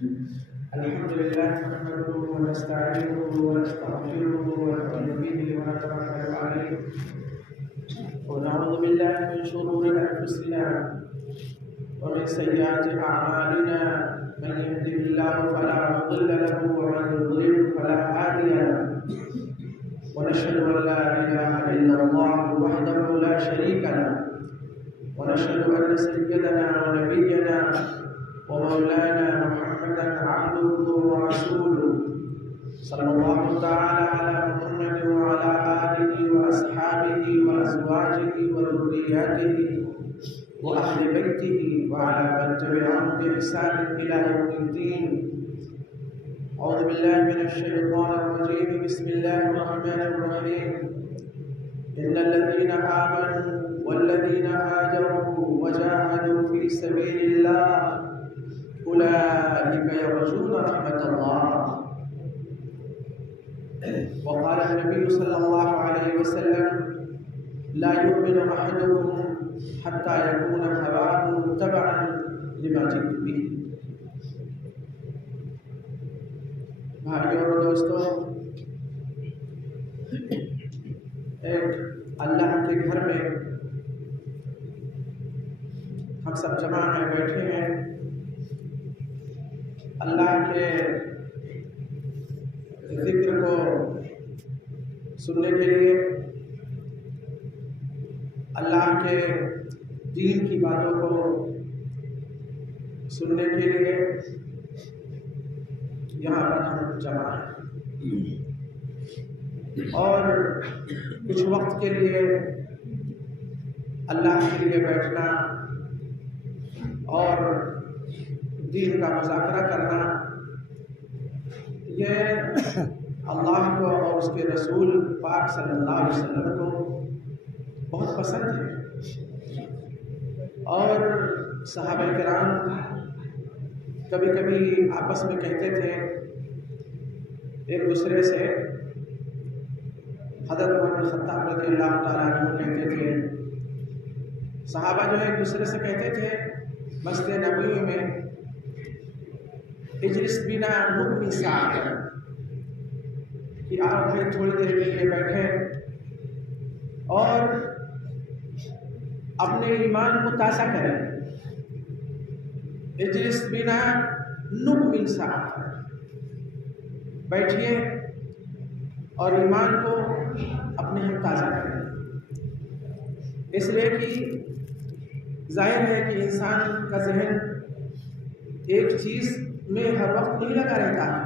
الحمد لله نحمده ونستعينه ونستغفره ونؤمن به ونتوكل عليه ونعوذ بالله من شرور انفسنا ومن سيئات اعمالنا من يهده الله فلا مضل له ومن يضلل فلا هادي له ونشهد ان لا اله الا الله وحده لا شريك له ونشهد ان سيدنا ونبينا ومولانا محمدا عبده ورسوله صلى الله تعالى على محمد وعلى آله وأصحابه وأزواجه وذرياته وأهل بيته وعلى من تبعهم بإحسان إلى يوم الدين. أعوذ بالله من الشيطان الرجيم. بسم الله الرحمن الرحيم. إن الذين آمنوا والذين هاجروا وجاهدوا في سبيل الله أولئك يرجون رحمة الله. وقال النبي صلى الله عليه وسلم لا يؤمن أحدكم حتى يكون هواه تبعا لما جئت به. بھائیوں اور دوستوں، ایک اللہ کے گھر میں ہم سب جمع ہیں، بیٹھے ہیں اللہ کے ذکر کو سننے کے لیے، اللہ کے دین کی باتوں کو سننے کے لیے یہاں پر ہم جمع ہیں، اور کچھ وقت کے لیے اللہ کے لیے بیٹھنا اور دین کا مذاکرہ کرنا، یہ اللہ کو اور اس کے رسول پاک صلی اللہ علیہ وسلم کو بہت پسند ہے. اور صحابہ کرام کبھی کبھی آپس میں کہتے تھے ایک دوسرے سے، حضرت عمر بن خطاب رضی اللہ تعالیٰ عنہ کہتے تھے، صحابہ جو ہے ایک دوسرے سے کہتے تھے مسجد نبوی میں، اجلس بنا نکمل ساعۃ، کہ آپ پھر تھوڑی دیر کے لیے بیٹھیں اور اپنے ایمان کو تازہ کریں. اجلس بنا نکمل ساعۃ، بیٹھیے اور ایمان کو اپنے ہم تازہ کریں. اس لیے کہ ظاہر ہے کہ انسان کا ذہن ایک چیز میں ہر وقت نہیں لگا رہتا ہے.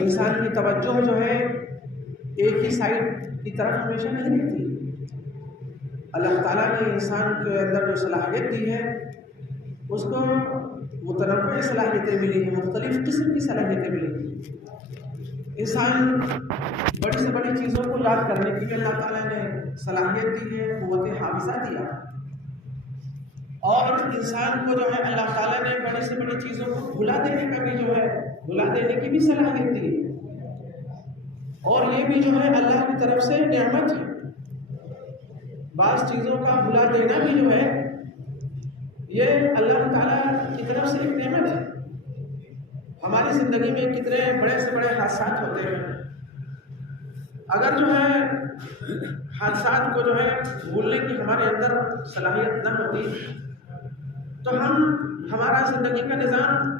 انسان کی توجہ جو ہے ایک ہی سائڈ کی طرف ہمیشہ نہیں رہتی. اللہ تعالیٰ نے انسان کے اندر جو صلاحیت دی ہے اس کو متنوع صلاحیتیں ملی ہیں، مختلف قسم کی صلاحیتیں ملی ہیں. انسان بڑی سے بڑی چیزوں کو یاد کرنے کی بھی اللہ تعالیٰ نے صلاحیت دی ہے، قوت حافظہ دیا. اور انسان کو جو ہے اللہ تعالیٰ نے بڑی سے بڑی چیزوں کو بھلا دینے کا بھی جو ہے بھلا دینے کی بھی صلاحیت دی ہے. اور یہ بھی جو ہے اللہ کی طرف سے نعمت ہے. بعض چیزوں کا بھلا دینا بھی جو ہے یہ اللہ تعالیٰ کی طرف سے ایک نعمت ہے. ہماری زندگی میں کتنے بڑے سے بڑے حادثات ہوتے ہیں، اگر جو ہے حادثات کو جو ہے بھولنے کی ہمارے اندر صلاحیت نہ ہوتی تو ہمارا زندگی کا نظام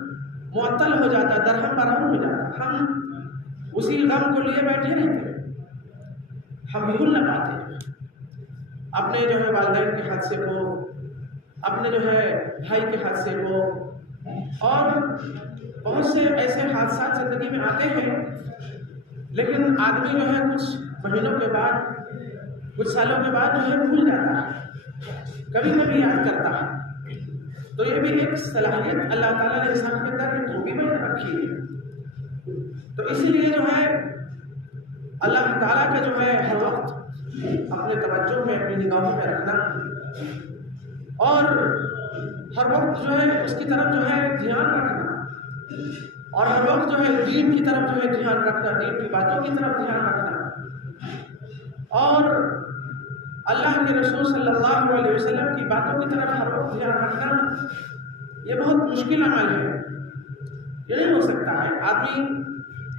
معطل ہو جاتا، درہم برہم ہو جاتا. ہم اسی غم کو لیے بیٹھے رہتے، ہم بھول نہ پاتے اپنے جو ہے والدین کے حادثے کو، اپنے جو ہے بھائی کے حادثے کو. اور بہت سے ایسے حادثات زندگی میں آتے ہیں، لیکن آدمی جو ہے کچھ مہینوں کے بعد، کچھ سالوں کے بعد جو ہے بھول جاتا ہے، کبھی کبھی یاد کرتا ہے. تو یہ بھی ایک صلاحیت اللہ تعالیٰ نے انسان کے اندر ایک خوبی میں رکھی ہے. تو اسی لیے جو ہے اللہ تعالیٰ کا جو ہے ہر وقت اپنے توجہ میں، اپنی نگاہوں میں رکھنا، اور ہر وقت جو ہے اس کی طرف جو ہے دھیان رکھنا، اور ہر وقت جو ہے دین کی طرف جو ہے دھیان رکھنا، دین کی باتوں کی طرف دھیان رکھنا، اور اللہ کے رسول صلی اللہ علیہ وسلم کی باتوں کی طرف ہر وقت دھیان رکھنا. یہ بہت مشکل عمل ہے. یہ نہیں ہو سکتا ہے۔ آدمی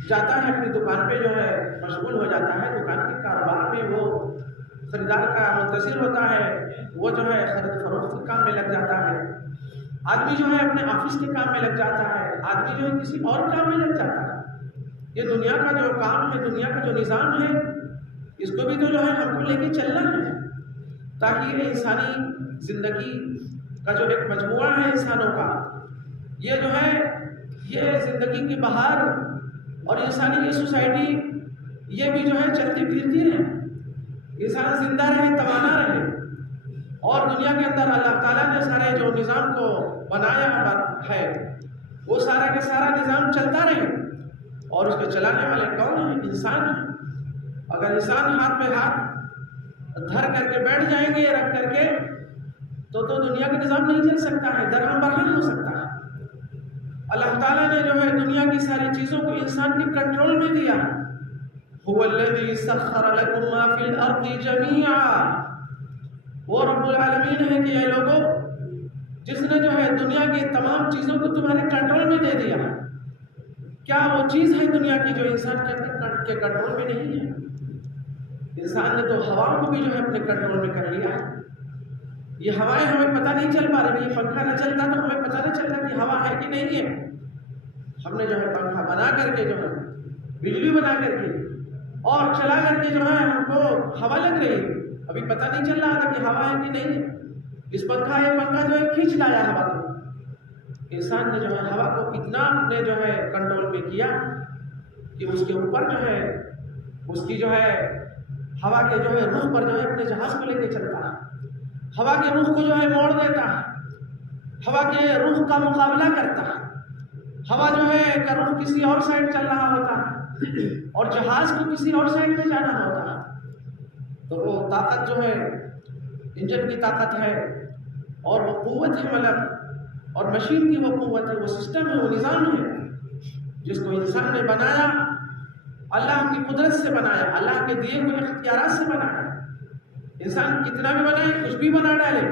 جاتا ہے اپنی دکان پہ جو ہے مشغول ہو جاتا ہے، دکان کے کاروبار میں وہ خریدار کا منتظر ہوتا ہے، وہ جو ہے خرید فروخت کے کام میں لگ جاتا ہے۔ آدمی جو ہے اپنے آفس کے کام میں لگ جاتا ہے، آدمی جو ہے کسی اور کام میں لگ جاتا ہے۔ یہ دنیا کا جو کام ہے، دنیا کا جو نظام ہے، اس کو بھی تو جو ہے ہم کو لے کے چلنا ہے، تاکہ یہ انسانی زندگی کا جو ایک مجموعہ ہے انسانوں کا، یہ جو ہے یہ زندگی کی بہار اور انسانی یہ سوسائٹی یہ بھی جو ہے چلتی پھرتی رہے، انسان زندہ رہے، توانا رہے، اور دنیا کے اندر اللہ تعالیٰ نے سارے جو نظام کو بنایا ہے وہ سارا کا سارا نظام چلتا رہے، اور اس کو چلانے والے کون ہیں؟ انسان ہیں۔ اگر انسان ہاتھ پہ ہاتھ دھر کر کے بیٹھ جائیں گے رکھ کر کے تو دنیا کا نظام نہیں چل سکتا ہے، درہم برہم ہو سکتا ہے۔ اللہ تعالیٰ نے جو ہے دنیا کی ساری چیزوں کو انسان کے کنٹرول میں دیا۔ هو الذي سخر لكم ما في الارض جميعا، وہ رب العالمین ہے کہ اے لوگوں، جس نے جو ہے دنیا کی تمام چیزوں کو تمہارے کنٹرول میں دے دیا۔ کیا وہ چیز ہے دنیا کی جو انسان کے کنٹرول میں نہیں ہے؟ انسان نے تو ہوا کو بھی جو ہے اپنے کنٹرول میں کر لیا ہے۔ یہ ہوائیں ہمیں پتہ نہیں چل پا رہی، یہ پنکھا نہ چلتا تو ہمیں پتہ نہ چلتا کہ ہوا ہے کہ نہیں ہے۔ ہم نے جو ہے پنکھا بنا کر کے جو ہے بجلی بنا کر کے اور چلا کر کے جو ہے ہم کو ہوا لگ رہی ہے، ابھی پتہ نہیں چل رہا تھا کہ ہوا ہے کہ نہیں ہے۔ اس پنکھا جو ہے کھینچ لایا ہوا کو۔ انسان نے جو ہے ہوا کو اتنا اپنے جو ہے کنٹرول میں کیا کہ اس کے اوپر جو ہے اس کی جو ہے ہوا کے جو ہے رخ پر جو ہے اپنے جہاز کو لے کے چلتا ہے، ہوا کے رخ کو جو ہے موڑ دیتا ہے، ہوا کے رخ کا مقابلہ کرتا ہے، ہوا جو ہے کا رخ کسی اور سائڈ چل رہا ہوتا ہے اور جہاز کو کسی اور سائڈ میں جانا ہوتا ہے۔ تو وہ طاقت جو ہے انجن کی طاقت ہے اور وہ قوت ہے، مطلب اور مشین کی وہ قوت ہے، وہ سسٹم ہے، وہ نظام ہے جس کو انسان نے بنایا، اللہ کی قدرت سے بنایا، اللہ کے دیے ہوئے اختیارات سے بنایا۔ انسان کتنا بھی بنائے، کچھ بھی بنا ڈالے،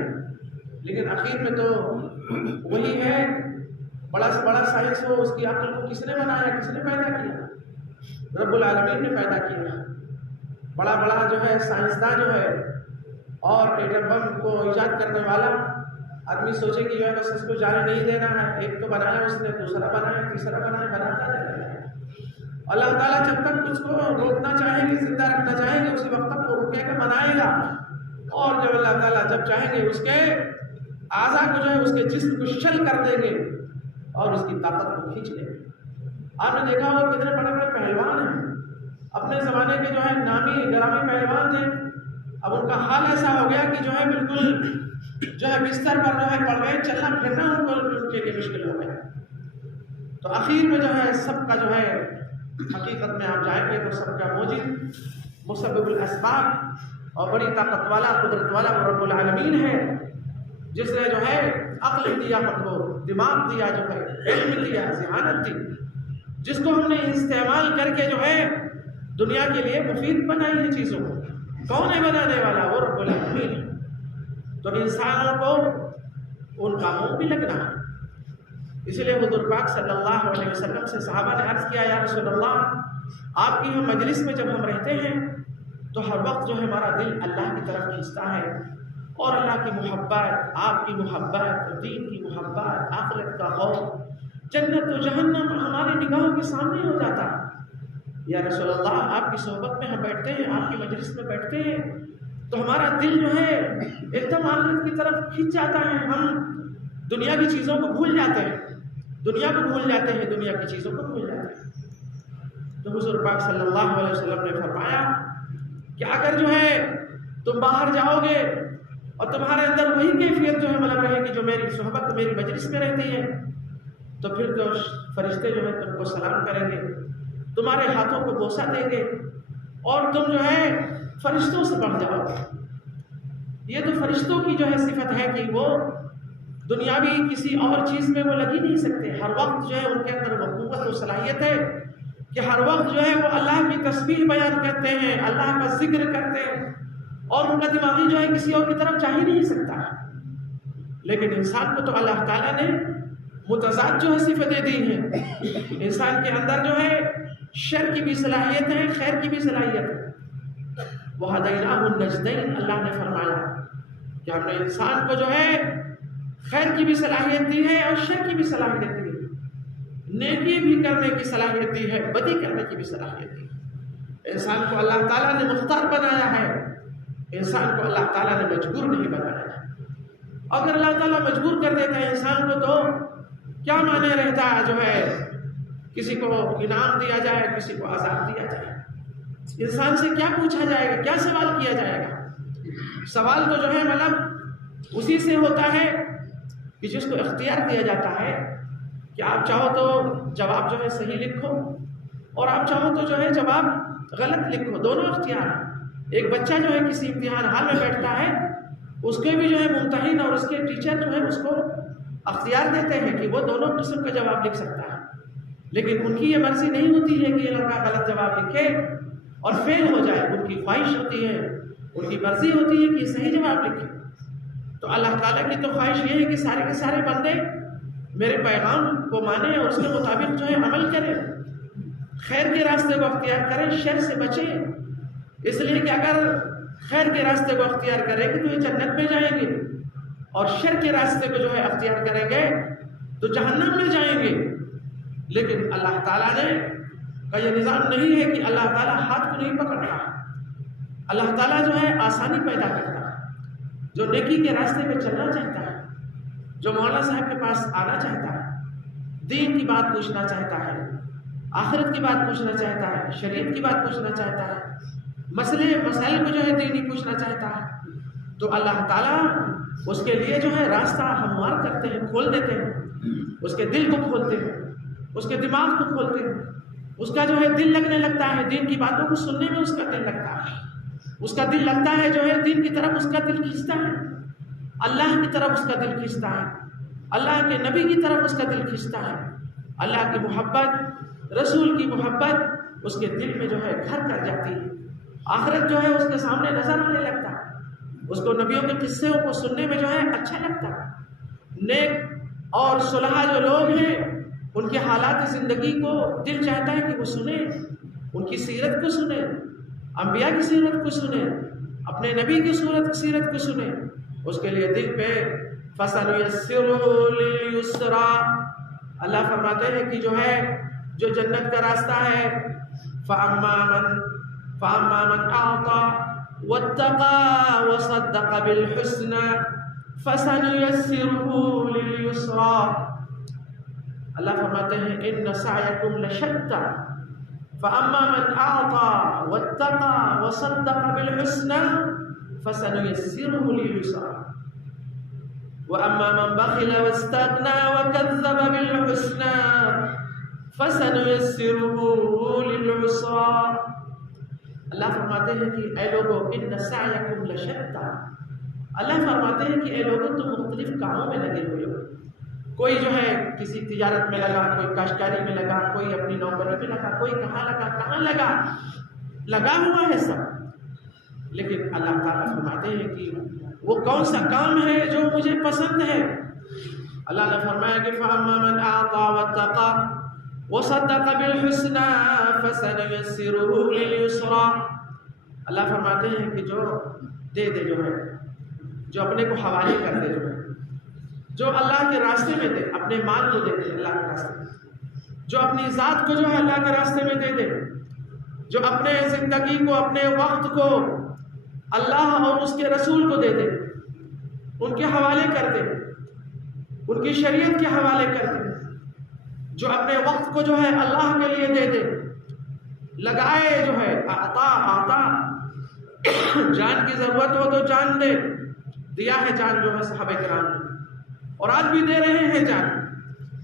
لیکن آخر میں تو وہی ہے۔ بڑا سے بڑا سائنس ہو، اس کی عقل کو کس نے بنایا، کس نے پیدا کیا؟ رب العالمین نے پیدا کیا۔ بڑا بڑا جو ہے سائنسداں جو ہے اور ایٹم بم کو ایجاد کرنے والا آدمی سوچے کہ جو ہے بس اس کو جانے نہیں دینا ہے، ایک تو بنایا اس نے، دوسرا بنایا، تیسرا بنایا، بناتا رہتا ہے۔ اللہ تعالیٰ جب تک اس کو روکنا چاہیں گے، زندہ رکھنا چاہیں گے، اسی وقت تک وہ رکے گا، بنائے گا، اور جب اللہ تعالیٰ جب چاہیں گے اس کے اعضاء کو جو ہے اس کے جسم کو شل کر دیں گے اور اس کی طاقت کو کھینچ لیں گے۔ آپ نے دیکھا ہوگا کتنے بڑے بڑے پہلوان ہیں، اپنے زمانے کے جو ہے نامی گرامی پہلوان تھے، اب ان کا حال ایسا ہو گیا کہ جو ہے بالکل جو ہے بستر پر جو ہے پڑ گئے، چلنا پھرنا ان کے لیے مشکل ہو گیا۔ تو آخر میں جو ہے سب کا جو ہے حقیقت میں آپ جائیں گے تو سب کا موجد مسبب الاسباب اور بڑی طاقت والا قدرت والا وہ رب العالمین ہے، جس نے جو ہے عقل دیا، ہم کو دماغ دیا، جو ہے علم دیا، ذہانت دی، جس کو ہم نے استعمال کر کے جو ہے دنیا کے لیے مفید بنائی ہے چیزوں کو۔ کون ہے بنانے والا؟ وہ رب العالمین ہے۔ تو انسانوں کو ان کاموں بھی لگنا ہے۔ اس لیے حضور پاک صلی اللہ علیہ وسلم سے صحابہ نے عرض کیا، یا رسول اللہ، آپ کی ہم مجلس میں جب ہم رہتے ہیں تو ہر وقت جو ہمارا دل اللہ کی طرف کھینچتا ہے، اور اللہ کی محبت، آپ کی محبت، دین کی محبت، آخرت کا خوف، جنت و جہنم ہماری نگاہوں کے سامنے ہو جاتا ہے۔ یا رسول اللہ، آپ کی صحبت میں ہم بیٹھتے ہیں، آپ کی مجلس میں بیٹھتے ہیں تو ہمارا دل جو ہے ایک دم آخرت کی طرف کھینچ جاتا ہے، ہم دنیا کی چیزوں کو بھول جاتے ہیں، دنیا کو بھول جاتے ہیں، دنیا کی چیزوں کو بھول جاتے ہیں۔ تو حضور پاک صلی اللہ علیہ وسلم نے فرمایا کہ اگر جو ہے تم باہر جاؤ گے اور تمہارے اندر وہی کیفیت جو ہے مطلب رہے گی جو میری صحبت میری مجلس میں رہتی ہے، تو پھر تو فرشتے جو ہے تم کو سلام کریں گے، تمہارے ہاتھوں کو بوسہ دیں گے، اور تم جو ہے فرشتوں سے بڑھ جاؤ گے۔ یہ تو فرشتوں کی جو ہے صفت ہے کہ وہ دنیاوی کسی اور چیز میں وہ لگ ہی نہیں سکتے، ہر وقت جو ہے ان کے اندر وہ قوت و صلاحیت ہے کہ ہر وقت جو ہے وہ اللہ کی تسبیح بیان کرتے ہیں، اللہ کا ذکر کرتے ہیں، اور ان کا دماغی جو ہے کسی اور کی طرف جا ہی نہیں سکتا۔ لیکن انسان کو تو اللہ تعالیٰ نے متضاد جو ہے صفتیں دی ہیں. انسان کے اندر جو ہے شر کی بھی صلاحیت ہے، خیر کی بھی صلاحیت ہے. وَهَدَيْنَاهُ النَّجْدَيْنِ اللہ نے فرمایا کہ ہم نے انسان کو جو ہے خیر کی بھی صلاحیت دی ہے اور شر کی بھی صلاحیت دی ہے. نیکی بھی کرنے کی صلاحیت دی ہے، بدی کرنے کی بھی صلاحیت دی ہے. انسان کو اللہ تعالیٰ نے مختار بنایا ہے، انسان کو اللہ تعالیٰ نے مجبور نہیں بنایا ہے. اگر اللہ تعالیٰ مجبور کر دیتا ہے انسان کو تو کیا معنی رہتا ہے جو ہے کسی کو انعام دیا جائے، کسی کو عذاب دیا جائے. انسان سے کیا پوچھا جائے گا، کیا سوال کیا جائے گا؟ سوال تو جو ہے مطلب اسی سے ہوتا ہے کہ جس کو اختیار دیا جاتا ہے کہ آپ چاہو تو جواب جو ہے صحیح لکھو اور آپ چاہو تو جو ہے جواب غلط لکھو، دونوں اختیار ہیں. ایک بچہ جو ہے کسی امتحان حال میں بیٹھتا ہے، اس کے بھی جو ہے ممتحن اور اس کے ٹیچر جو ہے اس کو اختیار دیتے ہیں کہ وہ دونوں قسم کا جواب لکھ سکتا ہے. لیکن ان کی یہ مرضی نہیں ہوتی ہے کہ یہ لڑکا غلط جواب لکھے اور فیل ہو جائے. ان کی خواہش ہوتی ہے، ان کی مرضی ہوتی ہے کہ صحیح جواب لکھے. تو اللہ تعالیٰ کی تو خواہش یہ ہے کہ سارے کے سارے بندے میرے پیغام کو مانیں اور اس کے مطابق جو ہے عمل کریں، خیر کے راستے کو اختیار کریں، شر سے بچیں. اس لیے کہ اگر خیر کے راستے کو اختیار کریں گے تو یہ جنت میں جائیں گے، اور شر کے راستے کو جو ہے اختیار کریں گے تو جہنم میں جائیں گے. لیکن اللہ تعالیٰ نے کا یہ نظام نہیں ہے کہ اللہ تعالیٰ ہاتھ کو نہیں پکڑتا. اللہ تعالیٰ جو ہے آسانی پیدا کرتا ہے. جو نیکی کے راستے پہ چلنا چاہتا ہے، جو مولانا صاحب کے پاس آنا چاہتا ہے، دین کی بات پوچھنا چاہتا ہے، آخرت کی بات پوچھنا چاہتا ہے، شریعت کی بات پوچھنا چاہتا ہے، مسائل کو جو ہے دینی پوچھنا چاہتا ہے، تو اللہ تعالیٰ اس کے لیے جو ہے راستہ ہموار کرتے ہیں، کھول دیتے ہیں. اس کے دل کو کھولتے ہیں، اس کے دماغ کو کھولتے ہیں. اس کا جو ہے دل لگنے لگتا ہے، دین کی باتوں کو سننے میں اس کا دل لگتا ہے. اس کا دل لگتا ہے جو ہے دین کی طرف اس کا دل کھینچتا ہے، اللہ کی طرف اس کا دل کھینچتا ہے، اللہ کے نبی کی طرف اس کا دل کھینچتا ہے. اللہ کی محبت، رسول کی محبت اس کے دل میں جو ہے گھر کر جاتی ہے. آخرت جو ہے اس کے سامنے نظر آنے لگتا ہے. اس کو نبیوں کے قصے کو سننے میں جو ہے اچھا لگتا ہے. نیک اور صلحاء جو لوگ ہیں ان کے حالات زندگی کو دل چاہتا ہے کہ وہ سنیں، ان کی سیرت کو سنیں، انبیاء کی سیرت کو سنیں، اپنے نبی کی سیرت کو سنیں. اس کے لیے دل پہ فَسَنُيَسِّرُهُ لِلْيُسْرَىٰ اللہ فرماتے ہیں کہ جو ہے جو جنت کا راستہ ہے فَأَمَّا مَنْ أَعْطَىٰ وَاتَّقَىٰ وَصَدَّقَ بِالْحُسْنَىٰ فَسَنُيَسِّرُهُ لِلْيُسْرَىٰ اللہ فرماتے ہیں إِنَّ سَعْيَكُمْ لَشَتَّىٰ فَأَمَّا مَنْ أَعْطَىٰ وَاتَّقَىٰ وَصَدَّقَ بِالْحُسْنَىٰ فَسَنُيَسِّرُهُ لِلْيُسْرَىٰ وَأَمَّا مَنْ بَخِلَ وَاسْتَغْنَىٰ وَكَذَّبَ بِالْحُسْنَىٰ فَسَنُيَسِّرُهُ لِلْعُسْرَىٰ اللہ فرماتے ہیں کہ اے لوگو إِنَّ سَعْيَكُمْ لَشَتَّىٰ اللہ فرماتے ہیں کہ اے لوگو تم مختلف کاموں میں لگے ہوئے ہو. کوئی جو ہے کسی تجارت میں لگا، کوئی کاشتکاری میں لگا، کوئی اپنی نوکری میں لگا، کوئی کہاں لگا ہوا ہے سب. لیکن اللہ تعالیٰ فرماتے ہیں کہ وہ کون سا کام ہے جو مجھے پسند ہے. اللہ نے فرمایا کہ فَأَمَّا مَنْ أَعْطَىٰ وَاتَّقَىٰ وَصَدَّقَ بِالْحُسْنَىٰ فَسَنُيَسِّرُهُ لِلْيُسْرَىٰ اللہ فرماتے ہیں کہ جو دے دے جو ہے، جو اپنے کو حوالے کر دے جو ہے، جو اللہ کے راستے میں دے، اپنے مال کو دے دے اللہ کے راستے میں، جو اپنی ذات کو جو ہے اللہ کے راستے میں دے دے، جو اپنے زندگی کو، اپنے وقت کو اللہ اور اس کے رسول کو دے دے، ان کے حوالے کر دے، ان کی شریعت کے حوالے کر دے، جو اپنے وقت کو جو ہے اللہ کے لیے دے دے، لگائے جو ہے آتا جان کی ضرورت ہو تو جان دے. دیا ہے جان جو ہے صحابہ کرام نے، اور آج بھی دے رہے ہیں جان.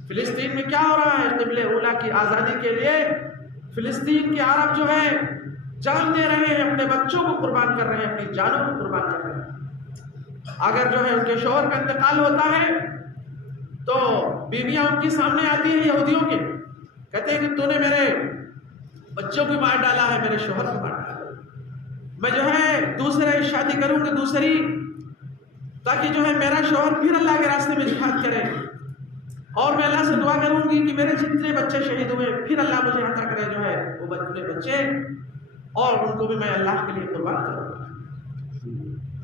فلسطین میں کیا ہو رہا ہے؟ قبلہ اولا کی آزادی کے لیے فلسطین کے عرب جو ہے جان دے رہے ہیں، اپنے بچوں کو قربان کر رہے ہیں، اپنی جانوں کو قربان کر رہے ہیں. اگر جو ہے ان کے شوہر کا انتقال ہوتا ہے تو بیویاں ان کے سامنے آتی ہیں یہودیوں کے، کہتے ہیں کہ تو نے میرے بچوں کو مار ڈالا ہے، میرے شوہر کو مار ڈالا ہے، میں جو ہے دوسرے شادی کروں گی دوسری، تاکہ جو ہے میرا شوہر پھر اللہ کے راستے میں جہاد کرے اور میں اللہ سے دعا کروں گی کہ میرے جتنے بچے شہید ہوئے پھر اللہ مجھے عطا کرے جو ہے وہ اپنے بچے، اور ان کو بھی میں اللہ کے لیے قربان کروں گا۔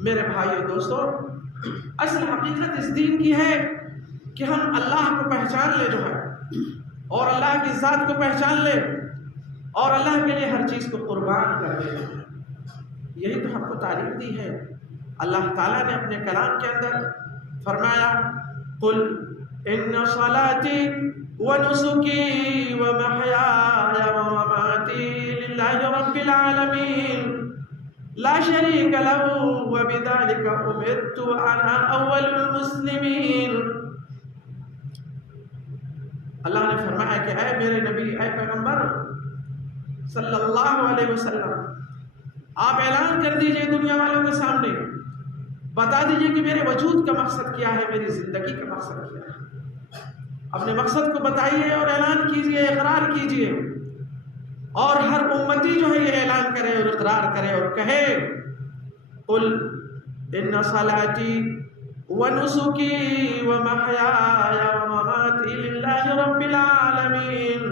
میرے بھائیو دوستو، اصل حقیقت اس دین کی ہے کہ ہم اللہ کو پہچان لے جو ہے، اور اللہ کی ذات کو پہچان لے، اور اللہ کے لیے ہر چیز کو قربان کر دے۔ یہی تو ہم کو تعلیم دی ہے۔ اللہ تعالیٰ نے اپنے کلام کے اندر فرمایا، قل ان صلاتي ونسكي ومحياي ومماتي لله رب العالمين لا شريك له وبذلك امرت وانا اول المسلمين۔ اللہ نے فرمایا کہ اے میرے نبی، اے پیغمبر صلی اللہ علیہ وسلم، آپ اعلان کر دیجئے دنیا والوں کے سامنے، بتا دیجئے کہ میرے وجود کا مقصد کیا ہے، میری زندگی کا مقصد کیا ہے۔ اپنے مقصد کو بتائیے اور اعلان کیجئے، اقرار کیجئے، اور ہر امتی جو ہے یہ اعلان کرے اور اقرار کرے اور کہے، قل ان صلاتي ونسكي ومحياي ومماتي لله رب العالمين۔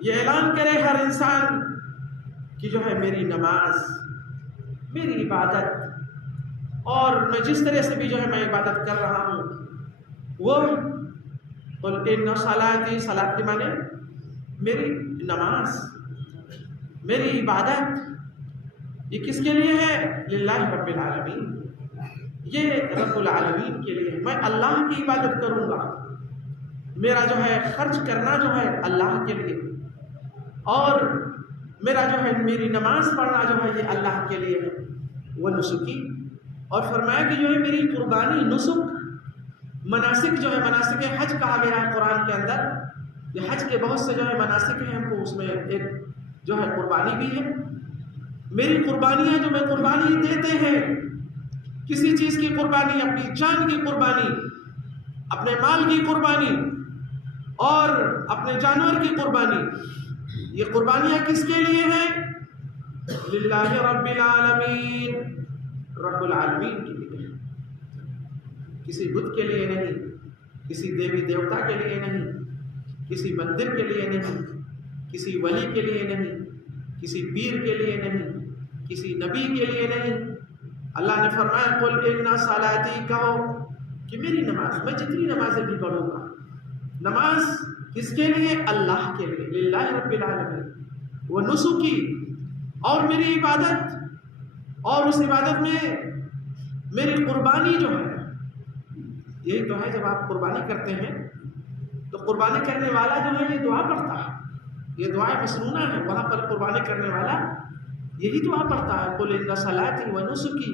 یہ اعلان کرے ہر انسان کہ جو ہے میری نماز، میری عبادت، اور میں جس طرح سے بھی جو ہے میں عبادت کر رہا ہوں، وہ قل ان صلاتي، صلاۃ کے معنی میری نماز، میری عبادت، یہ کس کے لیے ہے؟ للہ رب العالمین، یہ رب العالمین کے لیے، میں اللہ کی عبادت کروں گا، میرا جو ہے خرچ کرنا جو ہے اللہ کے لیے، اور میرا جو ہے میری نماز پڑھنا جو ہے یہ اللہ کے لیے ہے۔ وہ نسکی، اور فرمایا کہ جو ہے میری قربانی، نسک، مناسک جو ہے، مناسک حج کہا گیا ہے قرآن کے اندر، یہ حج کے بہت سے جو ہے مناسک ہیں، ہم کو اس میں ایک جو ہے قربانی بھی ہے۔ میری قربانی ہے جو میں قربانی دیتے ہیں، کسی چیز کی قربانی، اپنی جان کی قربانی، اپنے مال کی قربانی، اور اپنے جانور کی قربانی، یہ قربانیاں کس کے لیے ہیں؟ للہ رب العالمین، رب العالمین کے لیے، کسی بت کے لیے نہیں، کسی دیوی دیوتا کے لیے نہیں، کسی مندر کے لیے نہیں، کسی ولی کے لیے نہیں، کسی پیر کے لیے نہیں، کسی نبی کے لیے نہیں۔ اللہ نے فرمایا قل ان صلاتي، کہو کہ میری نماز، میں جتنی نمازیں بھی پڑھوں گا، نماز کس کے لیے؟ اللہ کے لیے، للہ رب العالمین، وہ نسکی، اور میری عبادت، اور اس عبادت میں میری قربانی جو ہے، یہی تو ہے جب آپ قربانی کرتے ہیں تو قربانی کرنے والا جو ہے یہ دعا پڑھتا ہے، یہ دعا مسنونہ ہے، وہاں پر قربانی کرنے والا یہی دعا پڑھتا ہے، قل ان صلاتي ونسكي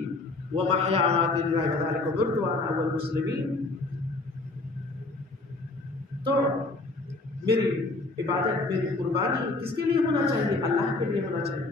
ومحياي ومماتي لله وبذلك امرت وانا اول المسلمين۔ تو میری عبادت، میری قربانی کس کے لیے ہونا چاہیے؟ اللہ کے لیے ہونا چاہیے۔